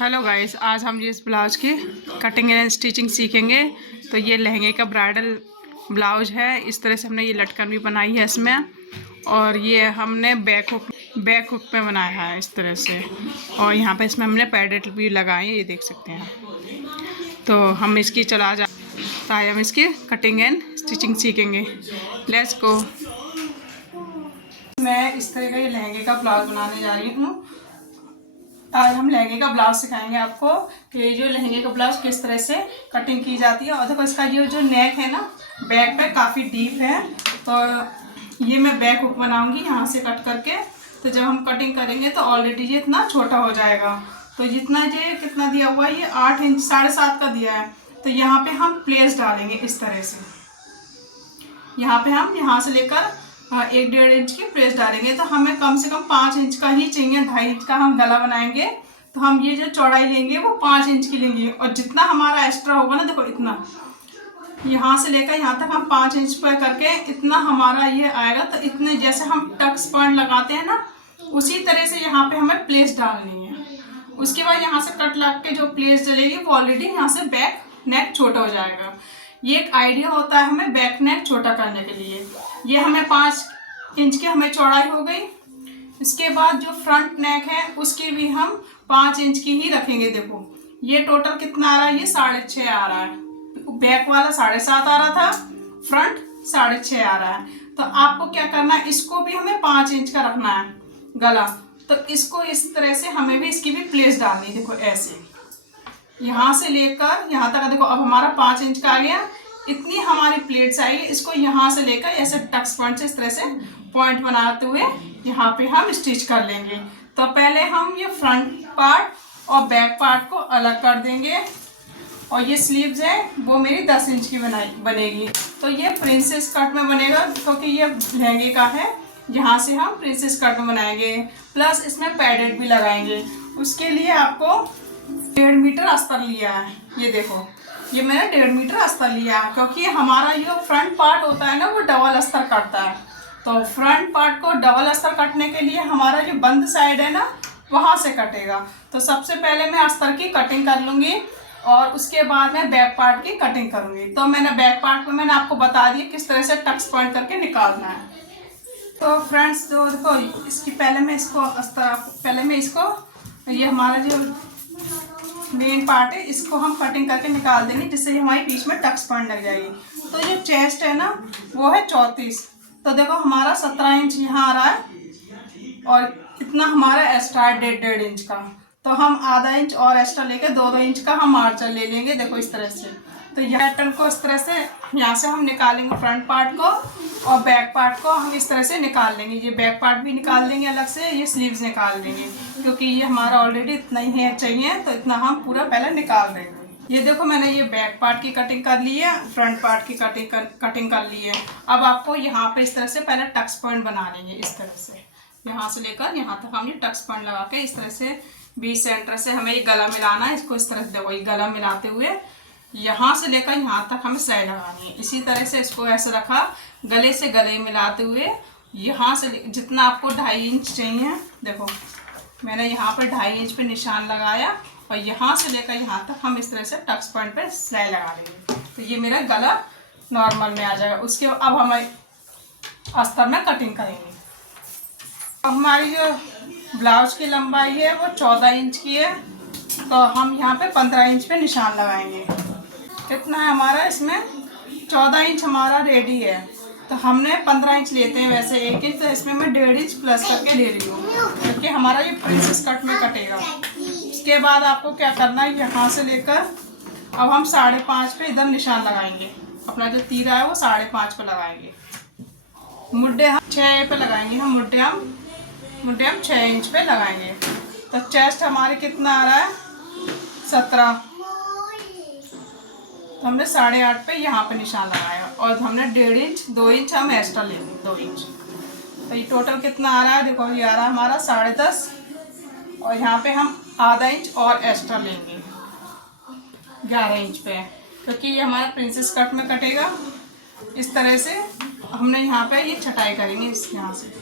Hello guys, आज हम इस ब्लाउज की कटिंग एंड स्टिचिंग सीखेंगे। तो ये लहंगे का ब्राइडल ब्लाउज है। इस तरह से हमने ये लटकन भी बनाई है इसमें, और ये हमने बैक हुक में बनाया है इस तरह से। और यहाँ पे इसमें हमने पैडेड भी लगाए हैं, ये देख सकते हैं। तो हम इसकी तो आज हम इसकी कटिंग एंड स्टिचिंग सीखेंगे। Let's go. मैं इस तरह का ये लहंगे का ब्लाउज बनाने जा रही हूँ। आज हम लहंगे का ब्लाउज सिखाएंगे आपको कि जो लहंगे का ब्लाउज किस तरह से कटिंग की जाती है। और देखो इसका जो नेक है ना, बैक पे काफ़ी डीप है। तो ये मैं बैक हुक बनाऊंगी यहाँ से कट करके। तो जब हम कटिंग करेंगे तो ऑलरेडी ये इतना छोटा हो जाएगा। तो जितना ये कितना दिया हुआ है, ये 8 इंच 7.5 का दिया है। तो यहाँ पे हम प्लेस डालेंगे इस तरह से। यहाँ पे हम यहाँ से लेकर 1-1.5 इंच की प्रेस डालेंगे। तो हमें कम से कम 5 इंच का ही चाहिए। 2.5 इंच का हम गला बनाएंगे। तो हम ये जो चौड़ाई लेंगे वो 5 इंच की लेंगे। और जितना हमारा एक्स्ट्रा होगा ना, देखो इतना यहाँ से लेकर यहाँ तक हम 5 इंच पर करके इतना हमारा ये आएगा। तो इतने जैसे हम टक्स पॉइंट लगाते हैं ना, उसी तरह से यहाँ पे हमें प्लेस डालनी है। उसके बाद यहाँ से कट लग के जो प्लेस डलेगी वो ऑलरेडी यहाँ से बैक नेक छोटा हो जाएगा। ये एक आइडिया होता है हमें बैक नेक छोटा करने के लिए। ये हमें 5 इंच की हमें चौड़ाई हो गई। इसके बाद जो फ्रंट नेक है उसकी भी हम 5 इंच की ही रखेंगे। देखो ये टोटल कितना आ रहा है, ये 6.5 आ रहा है। बैक वाला 7.5 आ रहा था, फ्रंट 6.5 आ रहा है। तो आपको क्या करना है, इसको भी हमें 5 इंच का रखना है गला। तो इसको इस तरह से हमें भी इसकी भी प्लेस डालनी। देखो ऐसे यहाँ से लेकर यहाँ तक। देखो अब हमारा 5 इंच का आ गया। इतनी हमारी प्लेट्स आएगी। इसको यहाँ से लेकर ऐसे टक्स पॉइंट से इस तरह से पॉइंट बनाते हुए यहाँ पे हम स्टिच कर लेंगे। तो पहले हम ये फ्रंट पार्ट और बैक पार्ट को अलग कर देंगे। और ये स्लीव्स है वो मेरी 10 इंच की बनेगी। तो ये प्रिंसेस कट में बनेगा, क्योंकि ये लहंगे का है। यहाँ से हम प्रिंसेस कट में बनाएंगे, प्लस इसमें पैडेड भी लगाएंगे। उसके लिए आपको 1.5 मीटर अस्तर लिया है। ये देखो ये मैंने 1.5 मीटर अस्तर लिया है, क्योंकि हमारा जो फ्रंट पार्ट होता है ना वो डबल अस्तर कटता है। तो फ्रंट पार्ट को डबल अस्तर कटने के लिए हमारा जो बंद साइड है ना वहाँ से कटेगा। तो सबसे पहले मैं अस्तर की कटिंग कर लूँगी और उसके बाद मैं बैक पार्ट की कटिंग करूँगी। तो मैंने बैक पार्ट में मैंने आपको बता दिया किस तरह से टक्स पॉइंट करके निकालना है। तो फ्रेंड्स जो देखो इसकी पहले मैं इसको ये हमारा जो मेन पार्ट है इसको हम कटिंग करके निकाल देंगे, जिससे हमारी बीच में टक्स पॉइंट लग जाएगी। तो जो चेस्ट है ना वो है 34। तो देखो हमारा 17 इंच यहाँ आ रहा है और इतना हमारा एक्स्ट्रा है 1.5 इंच का। तो हम आधा इंच और एक्स्ट्रा लेके 2-2 इंच का हम मार्जिन ले लेंगे। देखो इस तरह से। तो यह पैटर्न को इस तरह से यहाँ से हम निकालेंगे फ्रंट पार्ट को, और बैक पार्ट को हम इस तरह से निकाल लेंगे। ये बैक पार्ट भी निकाल देंगे अलग से, ये स्लीव्स निकाल देंगे, क्योंकि ये हमारा ऑलरेडी इतना ही है चाहिए। तो इतना हम पूरा पहले निकाल देंगे। ये देखो मैंने ये बैक पार्ट की कटिंग कर ली है, फ्रंट पार्ट की कटिंग कर ली है। अब आपको यहाँ पे इस तरह से पहले टक्स पॉइंट बना लेंगे। इस तरह से यहाँ से लेकर यहाँ तक हम ये टक्स पॉइंट लगा के इस तरह से बीच सेंटर से हमें ये गला मिलाना है। इसको इस तरह से देखो ये गला मिलाते हुए यहाँ से लेकर यहाँ तक हमें सिलाई लगानी है। इसी तरह से इसको ऐसे रखा, गले से गले मिलाते हुए यहाँ से जितना आपको 2.5 इंच चाहिए। देखो मैंने यहाँ पर 2.5 इंच पे निशान लगाया, और यहाँ से लेकर यहाँ तक हम इस तरह से टक्स पॉइंट पे सिलाई लगा लेंगे। तो ये मेरा गला नॉर्मल में आ जाएगा। उसके अब हम अस्तर में कटिंग करेंगे। अब हमारी जो ब्लाउज की लंबाई है वो 14 इंच की है। तो हम यहाँ पे 15 इंच पे निशान लगाएंगे। कितना है हमारा, इसमें 14 इंच हमारा रेडी है। तो हमने 15 इंच लेते हैं वैसे 1 इंच। तो इसमें मैं 1.5 इंच प्लस करके ले रही हूँ, क्योंकि हमारा ये प्रिंसेस कट में कटेगा। उसके बाद आपको क्या करना है, यहाँ से लेकर अब हम 5.5 पे इधर निशान लगाएंगे। अपना जो तीरा है वो 5.5 पे लगाएंगे। मुड्डे हम 6 पे लगाएंगे। हम मुड्डे हम 6 इंच पे लगाएंगे। तो चेस्ट हमारे कितना आ रहा है, 17। तो हमने 8.5 पे यहाँ पे निशान लगाया, और हमने 1.5 इंच 2 इंच हम एक्स्ट्रा लेंगे, 2 इंच। तो ये टोटल कितना आ रहा है, देखो ये आ रहा है हमारा 10.5। और यहाँ पे हम आधा इंच और एक्स्ट्रा लेंगे 11 इंच पे, क्योंकि ये हमारा प्रिंसेस कट में कटेगा। इस तरह से हमने यहाँ पे ये छटाई करेंगे। यहाँ से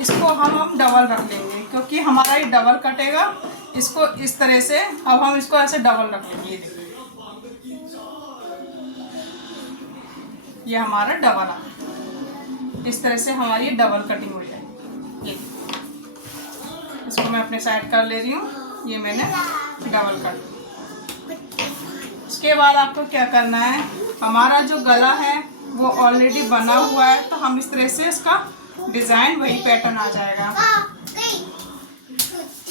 इसको हम डबल रख लेंगे, क्योंकि हमारा ये डबल कटेगा। इसको इस तरह से अब हम इसको ऐसे डबल रख लेंगे। ये देखिए ये हमारा डबल आ, इस तरह से हमारी डबल कटिंग हो जाएगी। ये इसको मैं अपने साइड कर ले रही हूँ, ये मैंने डबल कर लिया। उसके बाद आपको क्या करना है, हमारा जो गला है वो ऑलरेडी बना हुआ है, तो हम इस तरह से इसका डिज़ाइन वही पैटर्न आ जाएगा।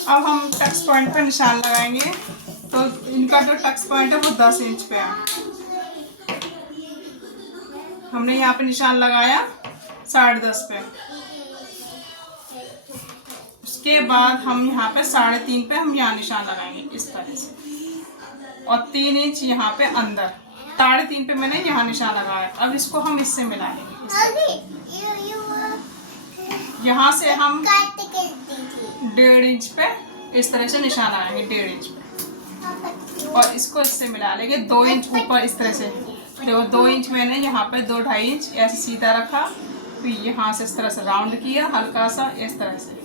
अब हम टक्स पॉइंट पर निशान लगाएंगे, तो इनका जो टक्स पॉइंट है वो 10 इंच पे है। हमने यहाँ पे निशान लगाया 10.5 पे। उसके बाद हम यहाँ पे 3.5 पे हम यहाँ निशान लगाएंगे इस तरह से, और 3 इंच यहाँ पे अंदर 3.5 पे मैंने यहाँ निशान लगाया। अब इसको हम इससे मिला लेंगे। यहाँ से हम 1.5 इंच पे इस तरह से निशान लगाएंगे, 1.5 इंच पे, और इसको इससे मिला लेंगे 2 इंच ऊपर इस तरह से। देखो 2 इंच मैंने यहाँ पे 2-2.5 इंच ऐसे सीधा रखा, फिर यहाँ से इस तरह से राउंड किया हल्का सा इस तरह से,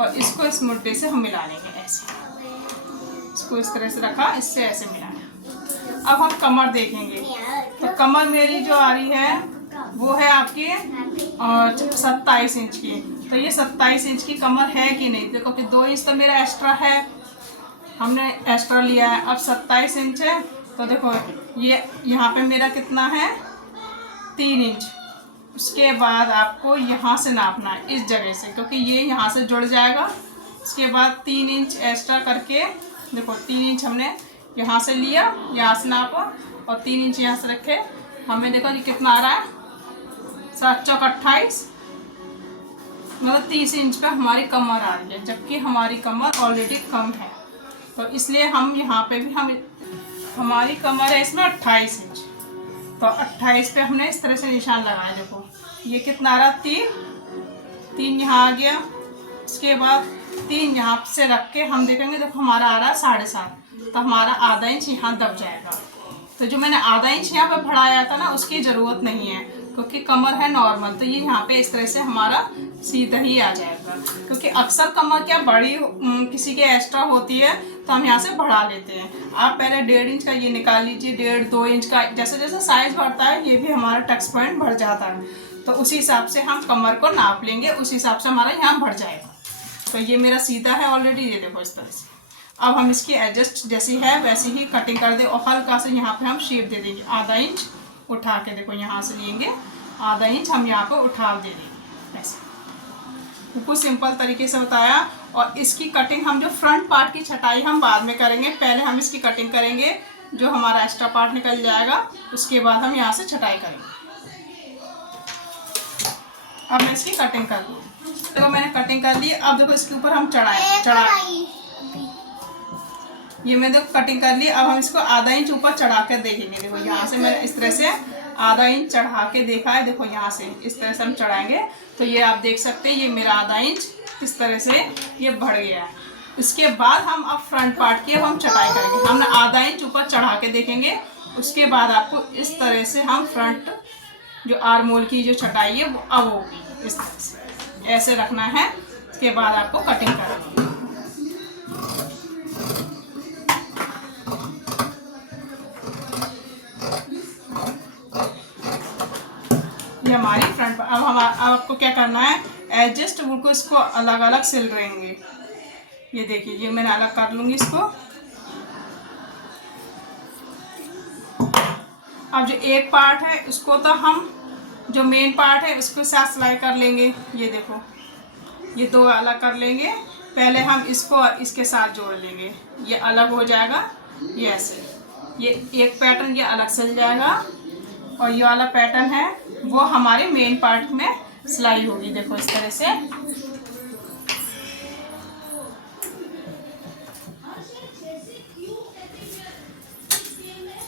और इसको इस मुद्दे से हम मिला लेंगे ऐसे। इसको इस तरह से रखा, इससे ऐसे मिलाना। अब हम कमर देखेंगे, तो कमर मेरी जो आ रही है वो है आपकी 27 इंच की। तो ये 27 इंच की कमर है कि नहीं, देखो कि 2 इंच तो मेरा एक्स्ट्रा है, हमने एक्स्ट्रा लिया है। अब 27 इंच है, तो देखो ये यहाँ पे मेरा कितना है 3 इंच। उसके बाद आपको यहाँ से नापना है इस जगह से, क्योंकि ये यहाँ से जुड़ जाएगा। उसके बाद 3 इंच एक्स्ट्रा करके, देखो 3 इंच हमने यहाँ से लिया, यहाँ से नापा, और 3 इंच यहाँ से रखे। हमें देखो ये कितना आ रहा है 7 चौक 28, मतलब 30 इंच पे हमारी कमर आ रही है, जबकि हमारी कमर ऑलरेडी कम है। तो इसलिए हम यहाँ पे भी हमारी कमर है इसमें 28 इंच, तो 28 पे हमने इस तरह से निशान लगाया। देखो ये कितना आ रहा 3 यहाँ आ गया। उसके बाद 3 यहाँ से रख के हम देखेंगे, देखो हमारा आ रहा है 7.5, तो हमारा आधा इंच यहाँ दब जाएगा। तो जो मैंने आधा इंच यहाँ पे बढ़ाया था ना, उसकी ज़रूरत नहीं है, क्योंकि कमर है नॉर्मल, तो ये यहाँ पे इस तरह से हमारा सीधा ही आ जाएगा। क्योंकि अक्सर कमर क्या बड़ी किसी के एक्स्ट्रा होती है, तो हम यहाँ से बढ़ा लेते हैं। आप पहले 1.5 इंच का ये निकाल लीजिए, 1.5-2 इंच का, जैसे जैसे साइज बढ़ता है ये भी हमारा टक्स पॉइंट बढ़ जाता है, तो उसी हिसाब से हम कमर को नाप लेंगे, उस हिसाब से हमारा यहाँ बढ़ जाएगा। तो ये मेरा सीधा है ऑलरेडी, ये देखो इस तरह से। अब हम इसकी एडजस्ट जैसी है वैसी ही कटिंग कर दे, और हल्का से यहाँ पे हम शेप दे देंगे। आधा इंच उठा के, देखो यहाँ से लेंगे आधा इंच हम यहाँ पे उठा दे देंगे ऐसे। बिल्कुल सिंपल तरीके से बताया। और इसकी कटिंग हम जो फ्रंट पार्ट की छटाई हम बाद में करेंगे, पहले हम इसकी कटिंग करेंगे, जो हमारा एक्स्ट्रा पार्ट निकल जाएगा, उसके बाद हम यहाँ से छटाई करेंगे। अब मैं इसकी कटिंग कर लूँ, तो मैंने कटिंग कर ली। अब देखो इसके ऊपर हम चढ़ाए, ये मैंने देखो कटिंग कर ली। अब हम इसको आधा इंच ऊपर चढ़ा कर देखेंगे। देखो यहाँ से मैंने इस तरह से आधा इंच चढ़ा के देखा है, देखो यहाँ से इस तरह से हम चढ़ाएंगे, तो ये आप देख सकते हैं ये मेरा आधा इंच इस तरह से ये बढ़ गया है। इसके बाद हम अब फ्रंट पार्ट की अब हम चटाई करेंगे। हमने आधा इंच ऊपर चढ़ा के देखेंगे, उसके बाद आपको इस तरह से हम फ्रंट जो आर्म होल की जो चटाई है वो अब होगी इस तरह से, ऐसे रखना है। इसके बाद आपको कटिंग करनी है। ये हमारी फ्रंट। अब आपको क्या करना है, एडजस्ट वुड को इसको अलग अलग सिल लेंगे। ये देखिए ये मैंने अलग कर लूँगी इसको। अब जो एक पार्ट है उसको तो हम जो मेन पार्ट है उसके साथ सिलाई कर लेंगे। ये देखो ये दो अलग कर लेंगे, पहले हम इसको इसके साथ जोड़ लेंगे, ये अलग हो जाएगा। ये ऐसे ये एक पैटर्न ये अलग सिल जाएगा, और ये वाला पैटर्न है वो हमारे मेन पार्ट में सिलाई होगी। देखो इस तरह से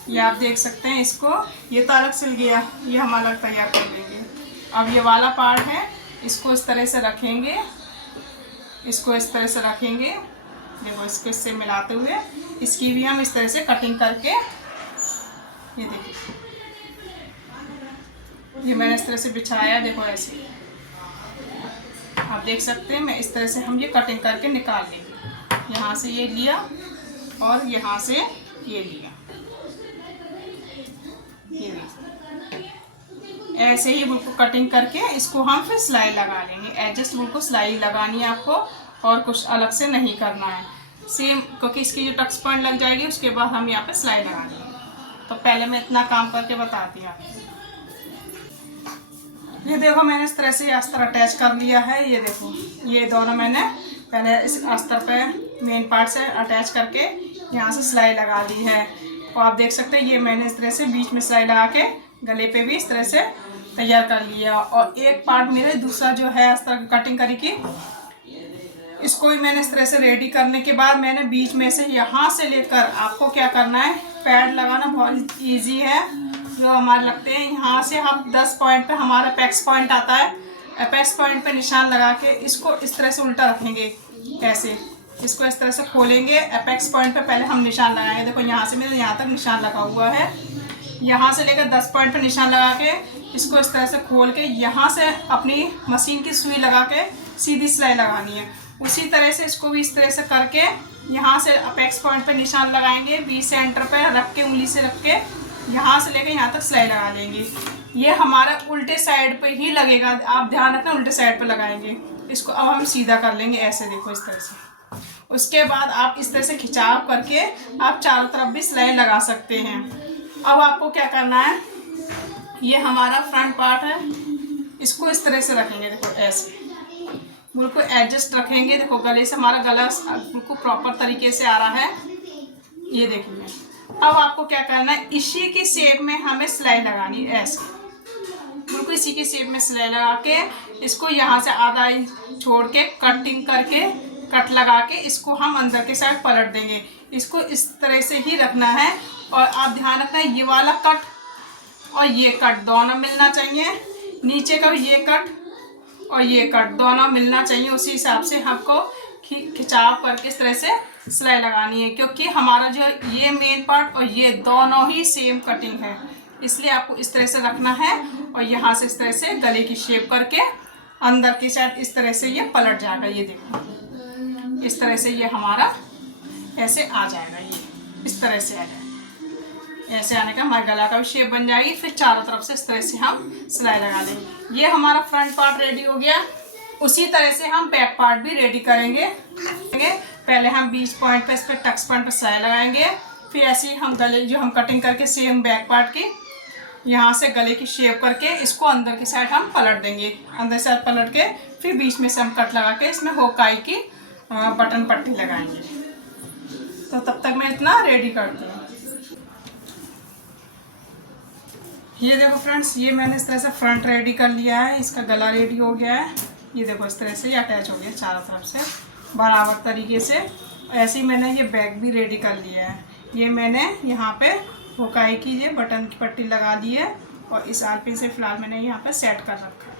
ये आप देख सकते हैं। इसको ये तो अलग सिल गया, ये हम अलग तैयार कर लेंगे। अब ये वाला पार्ट है इसको इस तरह से रखेंगे, इसको इस तरह से रखेंगे। देखो इसको इससे मिलाते हुए इसकी भी हम इस तरह से कटिंग करके, ये देखिए ये मैंने इस तरह से बिछाया। देखो ऐसे आप देख सकते हैं, मैं इस तरह से हम ये कटिंग करके निकाल लेंगे। यहाँ से ये लिया और यहाँ से ये लिया, ये ऐसे ही बिल्कुल कटिंग करके इसको हम फिर सिलाई लगा लेंगे। एडजस्ट बिल्कुल सिलाई लगानी है आपको और कुछ अलग से नहीं करना है सेम, क्योंकि इसकी जो टक्स पॉइंट लग जाएगी उसके बाद हम यहाँ पे सिलाई लगा लेंगे। तो पहले मैं इतना काम करके बताती हूँ आपको। ये देखो मैंने इस तरह से अस्तर अटैच कर लिया है। ये देखो ये दोनों मैंने पहले इस अस्तर पे मेन पार्ट से अटैच करके यहाँ से सिलाई लगा ली है। और आप देख सकते हैं ये मैंने इस तरह से बीच में सिलाई लगा के गले पे भी इस तरह से तैयार कर लिया। और एक पार्ट मेरे दूसरा जो है अस्तर की कटिंग करी की, इसको भी मैंने इस तरह से रेडी करने के बाद मैंने बीच में से यहाँ से लेकर आपको क्या करना है, पैड लगाना बहुत ईजी है। जो हमारे लगते हैं यहाँ से हम 10 पॉइंट पे हमारा अपेक्स पॉइंट आता है, अपेक्स पॉइंट पे निशान लगा के इसको इस तरह से उल्टा रखेंगे। ऐसे इसको इस तरह से खोलेंगे, अपेक्स पॉइंट पे पहले हम निशान लगाएंगे। देखो यहाँ से मेरे यहाँ तक निशान लगा हुआ है, यहाँ से लेकर 10 पॉइंट पे निशान लगा के इसको इस तरह से खोल के यहाँ से अपनी मशीन की सुई लगा के सीधी सिलाई लगानी है। उसी तरह से इसको भी इस तरह से करके यहाँ से अपेक्स पॉइंट पे निशान लगाएंगे, बीच सेंटर पे रख के उंगली से रख के यहाँ से लेकर यहाँ तक सिलाई लगा लेंगे। ये हमारा उल्टे साइड पे ही लगेगा, आप ध्यान रखना उल्टे साइड पे लगाएंगे। इसको अब हम सीधा कर लेंगे ऐसे, देखो इस तरह से। उसके बाद आप इस तरह से खिंचाव करके आप चारों तरफ भी सिलाई लगा सकते हैं। अब आपको क्या करना है, ये हमारा फ्रंट पार्ट है, इसको इस तरह से रखेंगे। देखो ऐसे बिल्कुल एडजस्ट रखेंगे। देखो गले से हमारा गला बिल्कुल प्रॉपर तरीके से आ रहा है, ये देखिए। अब आपको क्या करना है, इसी की शेप में हमें सिलाई लगानी है। ऐसे बिल्कुल इसी की शेप में सिलाई लगा के इसको यहाँ से आधा इंच छोड़ के कटिंग करके कट लगा के इसको हम अंदर के साइड पलट देंगे। इसको इस तरह से ही रखना है। और आप ध्यान रखना ये वाला कट और ये कट दोनों मिलना चाहिए, नीचे का भी ये कट और ये कट दोनों मिलना चाहिए। उसी हिसाब से हमको खिंचाव करके इस तरह से सिलाई लगानी है, क्योंकि हमारा जो ये मेन पार्ट और ये दोनों ही सेम कटिंग है, इसलिए आपको इस तरह से रखना है। और यहाँ से इस तरह से गले की शेप करके अंदर की साइड इस तरह से ये पलट जाएगा। ये देखो इस तरह से ये हमारा ऐसे आ जाएगा, ये इस तरह से आ जाएगा। ऐसे आने का हमारे गला का भी शेप बन जाएगी। फिर चारों तरफ से इस तरह से हम सिलाई लगा देंगे। ये हमारा फ्रंट पार्ट रेडी हो गया। उसी तरह से हम बैक पार्ट भी रेडी करेंगे। पहले हम बीच पॉइंट पे इस पर टक्स पॉइंट पे सिलाई लगाएंगे, फिर ऐसे ही हम गले जो हम कटिंग करके सेम बैक पार्ट की यहाँ से गले की शेप करके इसको अंदर की साइड हम पलट देंगे। अंदर साइड पलट के फिर बीच में से हम कट लगा के इसमें होकाई की बटन पट्टी लगाएंगे। तो तब तक मैं इतना रेडी करती हूँ। ये देखो फ्रेंड्स, ये मैंने इस तरह से फ्रंट रेडी कर लिया है, इसका गला रेडी हो गया है। ये देखो इस तरह से ये अटैच हो गया चारों तरफ से बराबर तरीके से। ऐसे ही मैंने ये बैग भी रेडी कर लिया है। ये मैंने यहाँ पे होकाई की ये बटन की पट्टी लगा दी है और इस आरपी से फिलहाल मैंने यहाँ पे सेट कर रखा है।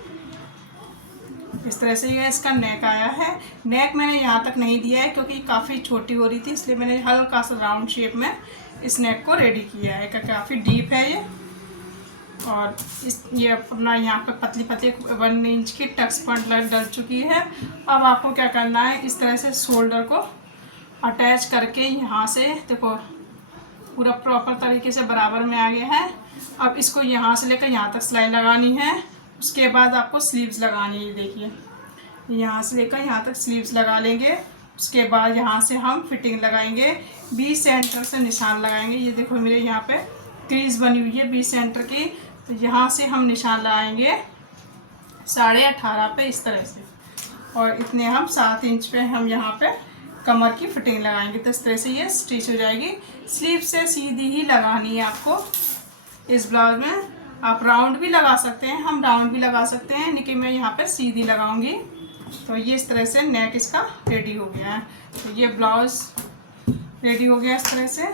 इस तरह से ये इसका नेक आया है। नेक मैंने यहाँ तक नहीं दिया है क्योंकि काफ़ी छोटी हो रही थी, इसलिए मैंने हल्का सा राउंड शेप में इस नेक को रेडी किया है। काफ़ी डीप है ये। और ये अपना यहाँ पे पतली पतली 1 इंच की टक्स पॉइंट डल चुकी है। अब आपको क्या करना है, इस तरह से शोल्डर को अटैच करके यहाँ से देखो पूरा प्रॉपर तरीके से बराबर में आ गया है। अब इसको यहाँ से लेकर यहाँ तक सिलाई लगानी है। उसके बाद आपको स्लीव्स लगानी है। देखिए यहाँ से लेकर यहाँ तक स्लीव्स लगा लेंगे। उसके बाद यहाँ से हम फिटिंग लगाएंगे, बीच सेंटर से निशान लगाएंगे। ये देखो मेरे यहाँ पे क्रीज बनी हुई है बीच सेंटर की, तो यहाँ से हम निशान लगाएंगे 18.5 पे इस तरह से। और इतने हम 7 इंच पे हम यहाँ पे कमर की फिटिंग लगाएंगे। तो इस तरह से ये स्टिच हो जाएगी। स्लीव से सीधी ही लगानी है आपको। इस ब्लाउज में आप राउंड भी लगा सकते हैं, हम राउंड भी लगा सकते हैं, लेकिन मैं यहाँ पे सीधी लगाऊंगी। तो ये इस तरह से नेक इसका रेडी हो गया है। तो ये ब्लाउज रेडी हो गया इस तरह से।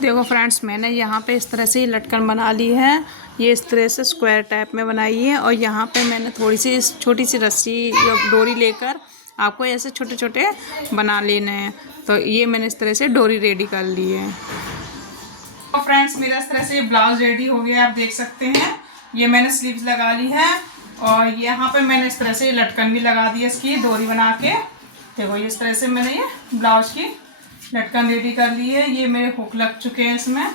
देखो फ्रेंड्स, मैंने यहाँ पे इस तरह से लटकन बना ली है। ये इस तरह से स्क्वायर टाइप में बनाई है। और यहाँ पे मैंने थोड़ी सी छोटी सी रस्सी या डोरी लेकर आपको ऐसे छोटे छोटे बना लेने हैं। तो ये मैंने इस तरह से डोरी रेडी कर ली है। तो फ्रेंड्स, मेरा इस तरह से ब्लाउज रेडी हो गया, आप देख सकते हैं। ये मैंने स्लीव्स लगा ली है और यहाँ पे मैंने इस तरह से लटकन भी लगा दी है इसकी डोरी बना के। देखो इस तरह से मैंने ये ब्लाउज की लटकन रेडी कर ली है। ये मेरे हुक लग चुके हैं इसमें,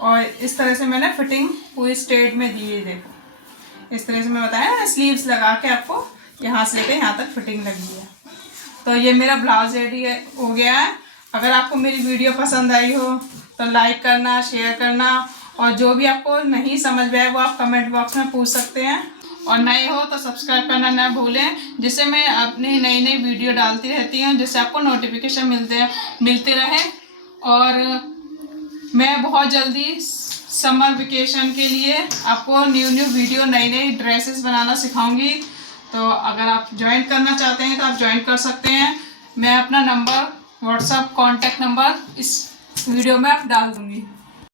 और इस तरह से मैंने फिटिंग पूरी स्ट्रेट में दी है। देखो इस तरह से मैं बताया ना, स्लीव्स लगा के आपको यहाँ से लेकर यहाँ तक फिटिंग लगी है। तो ये मेरा ब्लाउज रेडी हो गया है। अगर आपको मेरी वीडियो पसंद आई हो तो लाइक करना, शेयर करना, और जो भी आपको नहीं समझ में आए वो आप कमेंट बॉक्स में पूछ सकते हैं। और नए हो तो सब्सक्राइब करना ना भूलें, जिससे मैं अपनी नई नई वीडियो डालती रहती हूँ, जिससे आपको नोटिफिकेशन मिलते रहे। और मैं बहुत जल्दी समर वेकेशन के लिए आपको न्यू वीडियो, नई नई ड्रेसेस बनाना सिखाऊंगी। तो अगर आप ज्वाइन करना चाहते हैं तो आप ज्वाइन कर सकते हैं। मैं अपना नंबर, व्हाट्सएप कॉन्टैक्ट नंबर इस वीडियो में आप डाल दूँगी।